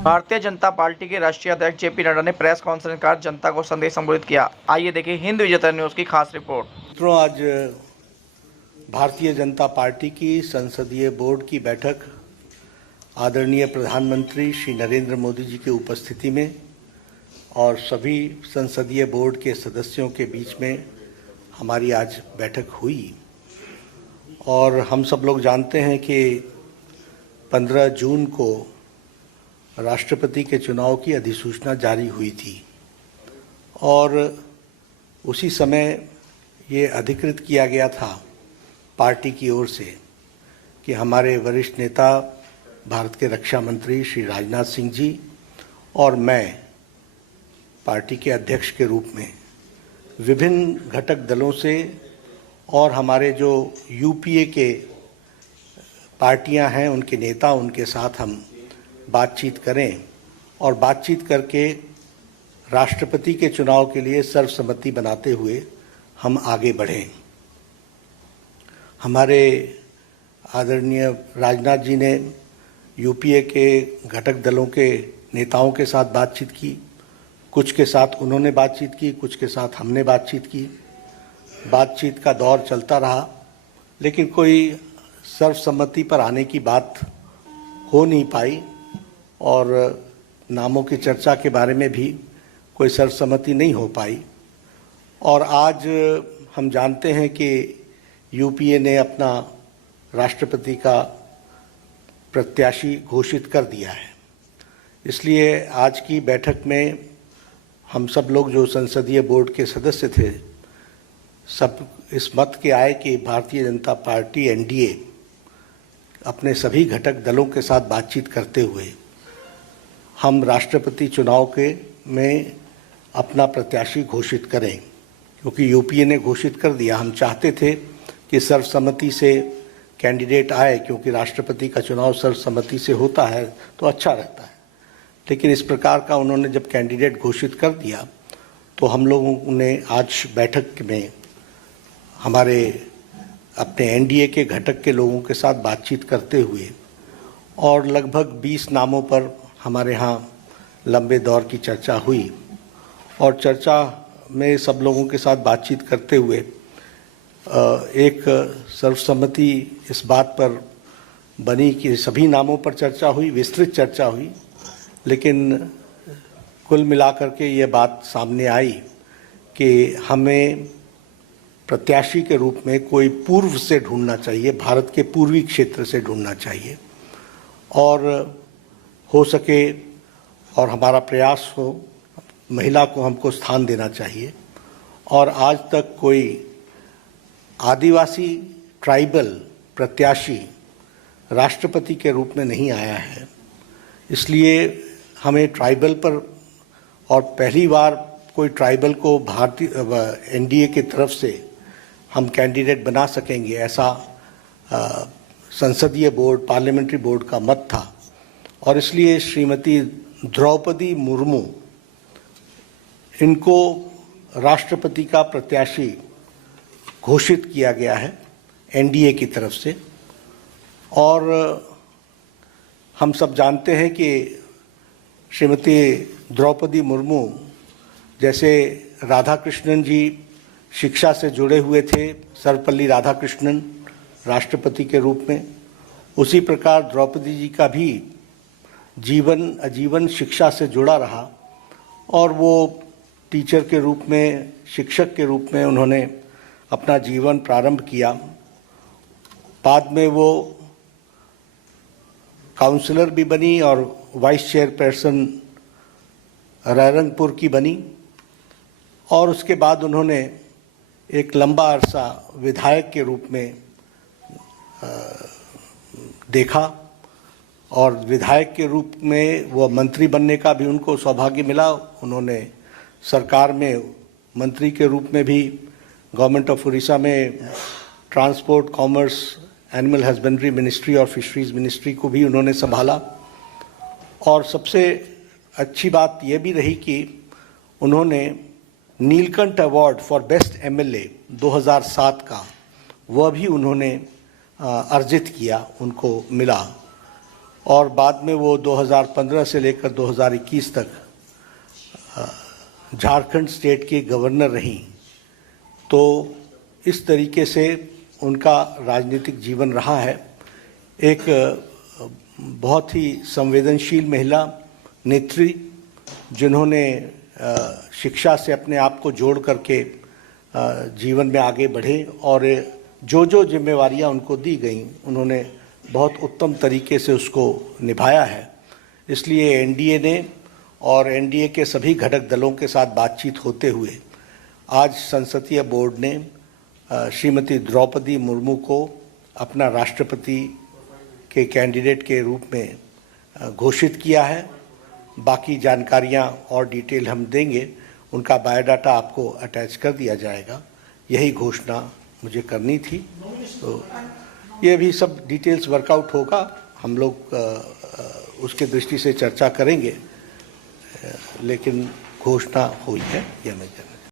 Bharatiya Janata party के राष्ट्रीय अध्यक्ष जेपी नड्डा ने प्रेस कॉन्फ्रेंस कर जनता को संदेश संबोधित किया। आइए देखिए हिंद विजेता न्यूज की खास रिपोर्ट। मित्रों, आज भारतीय जनता पार्टी की संसदीय बोर्ड की बैठक आदरणीय प्रधानमंत्री श्री नरेंद्र मोदी जी की उपस्थिति में और सभी संसदीय बोर्ड के सदस्यों के बीच में हमारी आज बैठक हुई। और हम सब लोग जानते हैं कि 15 जून को राष्ट्रपति के चुनाव की अधिसूचना जारी हुई थी और उसी समय ये अधिकृत किया गया था पार्टी की ओर से कि हमारे वरिष्ठ नेता भारत के रक्षा मंत्री श्री राजनाथ सिंह जी और मैं पार्टी के अध्यक्ष के रूप में विभिन्न घटक दलों से और हमारे जो यूपीए के पार्टियां हैं उनके नेता उनके साथ हम बातचीत करें और बातचीत करके राष्ट्रपति के चुनाव के लिए सर्वसम्मति बनाते हुए हम आगे बढ़ें। हमारे आदरणीय राजनाथ जी ने यूपीए के घटक दलों के नेताओं के साथ बातचीत की, कुछ के साथ उन्होंने बातचीत की, कुछ के साथ हमने बातचीत की। बातचीत का दौर चलता रहा, लेकिन कोई सर्वसम्मति पर आने की बात हो नहीं पाई और नामों की चर्चा के बारे में भी कोई सर्वसम्मति नहीं हो पाई। और आज हम जानते हैं कि यूपीए ने अपना राष्ट्रपति का प्रत्याशी घोषित कर दिया है। इसलिए आज की बैठक में हम सब लोग जो संसदीय बोर्ड के सदस्य थे, सब इस मत के आए कि भारतीय जनता पार्टी एनडीए अपने सभी घटक दलों के साथ बातचीत करते हुए हम राष्ट्रपति चुनाव के में अपना प्रत्याशी घोषित करें, क्योंकि यूपीए ने घोषित कर दिया। हम चाहते थे कि सर्वसम्मति से कैंडिडेट आए, क्योंकि राष्ट्रपति का चुनाव सर्वसम्मति से होता है तो अच्छा रहता है। लेकिन इस प्रकार का उन्होंने जब कैंडिडेट घोषित कर दिया तो हम लोगों ने आज बैठक में हमारे अपने एनडीए के घटक के लोगों के साथ बातचीत करते हुए और लगभग 20 नामों पर हमारे यहाँ लंबे दौर की चर्चा हुई और चर्चा में सब लोगों के साथ बातचीत करते हुए एक सर्वसम्मति इस बात पर बनी कि सभी नामों पर चर्चा हुई, विस्तृत चर्चा हुई, लेकिन कुल मिलाकर के ये बात सामने आई कि हमें प्रत्याशी के रूप में कोई पूर्व से ढूंढना चाहिए, भारत के पूर्वी क्षेत्र से ढूंढना चाहिए और हो सके और हमारा प्रयास हो महिला को हमको स्थान देना चाहिए। और आज तक कोई आदिवासी ट्राइबल प्रत्याशी राष्ट्रपति के रूप में नहीं आया है, इसलिए हमें ट्राइबल पर और पहली बार कोई ट्राइबल को भारतीय एनडीए की तरफ से हम कैंडिडेट बना सकेंगे, ऐसा संसदीय बोर्ड पार्लियामेंट्री बोर्ड का मत था। और इसलिए श्रीमती द्रौपदी मुर्मू इनको राष्ट्रपति का प्रत्याशी घोषित किया गया है एनडीए की तरफ से। और हम सब जानते हैं कि श्रीमती द्रौपदी मुर्मू जैसे राधाकृष्णन जी शिक्षा से जुड़े हुए थे, सर्वपल्ली राधाकृष्णन राष्ट्रपति के रूप में, उसी प्रकार द्रौपदी जी का भी जीवन आजीवन शिक्षा से जुड़ा रहा और वो टीचर के रूप में, शिक्षक के रूप में उन्होंने अपना जीवन प्रारंभ किया। बाद में वो काउंसलर भी बनी और वाइस चेयरपर्सन रायरंगपुर की बनी और उसके बाद उन्होंने एक लंबा अरसा विधायक के रूप में देखा और विधायक के रूप में वो मंत्री बनने का भी उनको सौभाग्य मिला। उन्होंने सरकार में मंत्री के रूप में भी गवर्नमेंट ऑफ उड़ीसा में transport, commerce, animal husbandry ministry और फिशरीज मिनिस्ट्री को भी उन्होंने संभाला। और सबसे अच्छी बात यह भी रही कि उन्होंने Neelkanth award for best MLA 2007 का वह भी उन्होंने अर्जित किया, उनको मिला। और बाद में वो 2015 से लेकर 2021 तक झारखंड स्टेट की गवर्नर रहीं। तो इस तरीके से उनका राजनीतिक जीवन रहा है। एक बहुत ही संवेदनशील महिला नेत्री, जिन्होंने शिक्षा से अपने आप को जोड़ करके जीवन में आगे बढ़े और जो जो जिम्मेवारियां उनको दी गईं उन्होंने बहुत उत्तम तरीके से उसको निभाया है। इसलिए एनडीए ने और एनडीए के सभी घटक दलों के साथ बातचीत होते हुए आज संसदीय बोर्ड ने श्रीमती द्रौपदी मुर्मू को अपना राष्ट्रपति के कैंडिडेट के रूप में घोषित किया है। बाकी जानकारियां और डिटेल हम देंगे, उनका बायोडाटा आपको अटैच कर दिया जाएगा। यही घोषणा मुझे करनी थी। तो ये भी सब डिटेल्स वर्कआउट होगा, हम लोग उसके दृष्टि से चर्चा करेंगे, लेकिन घोषणा हुई है, यह मैं जानना।